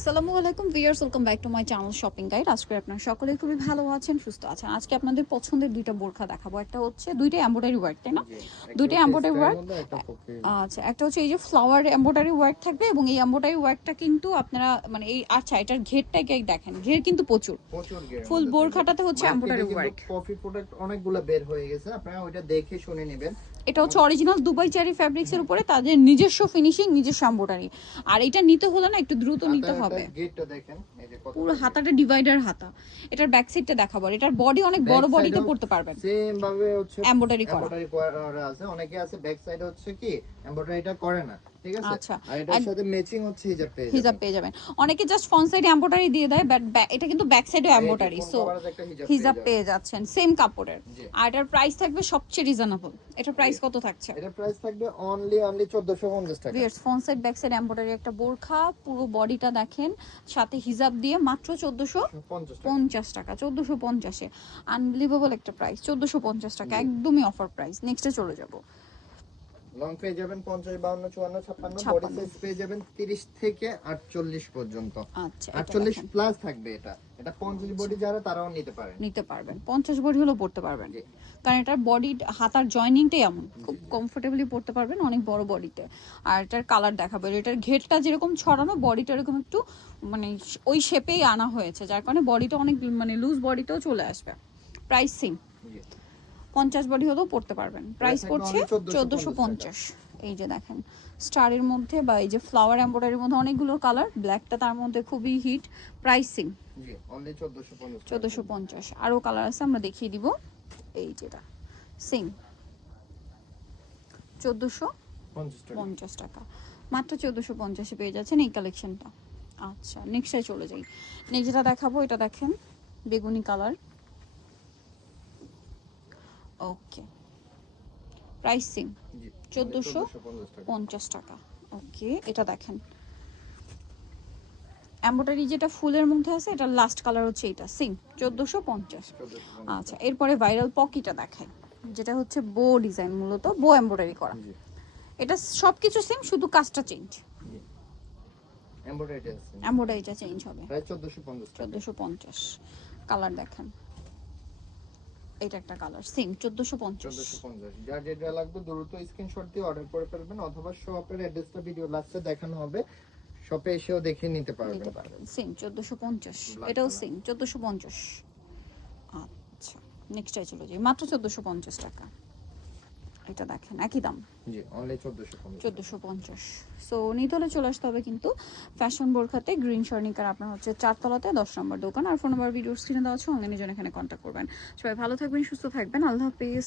আসসালামু আলাইকুম viewers, welcome back to my channel shopping guide. আজকে আপনারা সকলেই খুবই ভালো আছেন, সুস্থ আছেন। আজকে আপনাদের পছন্দের দুইটা বোরখা দেখাবো। একটা হচ্ছে দুইটা এমব্রয়ডারি ওয়ার্ক, তাই না? দুইটা এমব্রয়ডারি ওয়ার্ক। আচ্ছা, একটা হচ্ছে এই যে ফ্লাওয়ার এমব্রয়ডারি ওয়ার্ক থাকবে, এবং এই এমব্রয়ডারি ওয়ার্কটা কিন্তু আপনারা মানে এই আচ্ছা এটার ঘেরটাকে দেখেন, ঘের কিন্তু প্রচুর ঘের ফুল বোরখাটাতে হচ্ছে এমব্রয়ডারি ওয়ার্ক। কফি প্রোডাক্ট অনেকগুলো বের হয়ে গেছে, আপনারা ওইটা দেখে শুনে নেবেন। এটা হচ্ছে অরিজিনাল দুবাই চেরি ফ্যাব্রিক্স এর উপরে তাদের নিজস্ব ফিনিশিং, নিজস্ব এমব্রয়ডারি। আর এটা নিতে হলে না একটু দ্রুত নিতে হবে। গেটটা দেখেন, এই যে কত পুরো হাতাটা ডিভাইডার হাতা। এটার ব্যাক সাইডটা দেখাবো। এটার বডি অনেক বড় বডিতে পড়তে পারবেন, সেম ভাবে হচ্ছে এমব্রয়ডারি করা আছে। অনেকে আছে ব্যাক সাইডে হচ্ছে কি এমব্রয়ডারিটা করে না, ঠিক আছে? আচ্ছা, আর এটার সাথে ম্যাচিং হচ্ছে হিজাব পেয়ে যাবেন। অনেকে জাস্ট ফ্রন্ট সাইডে এমব্রয়ডারি দিয়ে দেয়, বাট এটা কিন্তু ব্যাক সাইডেও এমব্রয়ডারি, সো হিজাব পেয়ে যাচ্ছেন সেম কাপড়ের। আর এটার প্রাইস থাকবে সবচেয়ে রিজনেবল। এটার প্রাইস কত থাকছে? এটার প্রাইস থাকবে অনলি 1450 টাকা। Viewers, front side back side embroidery একটা বোরখা, পুরো বডিটা দেখেন, সাথে হিজাব দিয়ে মাত্র 1450 টাকা। 1450 এ আনবিলিভেবল একটা প্রাইস। 1450 টাকা একদমই অফার প্রাইস। নেক্সটে চলে যাব। লং পেয়ে যাবেন 50, 52, 54, 56, বডি সাইজ পেয়ে যাবেন 30 থেকে 48 পর্যন্ত। আচ্ছা, 48 প্লাস থাকবে। এটা 50 বডি যারা তারাও নিতে পারবেন। 50 বডি হলেও পড়তে পারবেন, কারণ এটার বডি হাতার জয়েনিংটাই এমন, খুব কমফোর্টেবলি পড়তে পারবেন অনেক বড় বডিতে। আর এটার কালার দেখাবো। এটার ঘেরটা যেরকম ছড়ানো, বডিটা এরকম একটু মানে ওই শেপেই আনা হয়েছে, যার কারণে বডিটা অনেক মানে লুজ বডিতেও চলে আসবে। প্রাইস সিং 50 বডি হলেও পড়তে পারবেন। প্রাইস পড়ছে 1450। এই যে দেখেন স্টারের মধ্যে বা এই যে ফ্লাওয়ার এমব্রয়ডারির মধ্যে অনেকগুলো কালার, ব্ল্যাকটা তার মধ্যে খুবই হিট। প্রাইসিং জি অনলি 1450। আরো কালার আছে, আমরা দেখিয়ে দিব। এই যেটা সিং 1450 টাকা, মাত্র 1450 পেয়ে যাচ্ছেন এই কালেকশনটা। আচ্ছা, নেক্সটে চলে যাই। নেক্সট যেটা দেখাবো, এটা দেখেন বেগুনি কালার। ওকে, প্রাইসিং 1450 টাকা। ওকে, এটা দেখেন এমব্রয়ডারি যেটা ফুলের মধ্যে আছে, এটা লাস্ট কালার হচ্ছে এটা সিং 1450। আচ্ছা, এরপরে ভাইরাল পকিটা দেখাই, যেটা হচ্ছে বো ডিজাইন, মূলত বো এমব্রয়ডারি করা। এটা সবকিছু সেম, শুধু কাজটা চেঞ্জ, এমব্রয়ডারিটা চেঞ্জ হবে। প্রায় 1450। কালার দেখেন, এটা একটা কালার সিং 1450। যার যেটা লাগবে দ্রুত স্ক্রিনশট দিয়ে অর্ডার করে ফেলবেন, অথবা শপের অ্যাড্রেসটা ভিডিও লাস্টে দেখানো হবে, শপে এসেও দেখে নিতে পারবেন। সিং 1450, এটাও সিং 1450। আচ্ছা, নেক্সটে চলে যাই। মাত্র 1450 টাকা। এটা দেখেন একই দাম, জি অনলি 1450। সো নিতে হলে চলে আসতে হবে কিন্তু ফ্যাশন বোরখাতে, গ্রিন স্বর্ণিকার আপনার হচ্ছে 4 তলাতে 10 নম্বর দোকান। আর ফোন নাম্বার ভিডিওর স্ক্রিনে দেওয়া আছে, অনলাইনে জন্য এখানে কন্ট্যাক্ট করবেন। সবাই ভালো থাকবেন, সুস্থ থাকবেন, আল্লাহ হাফেজ।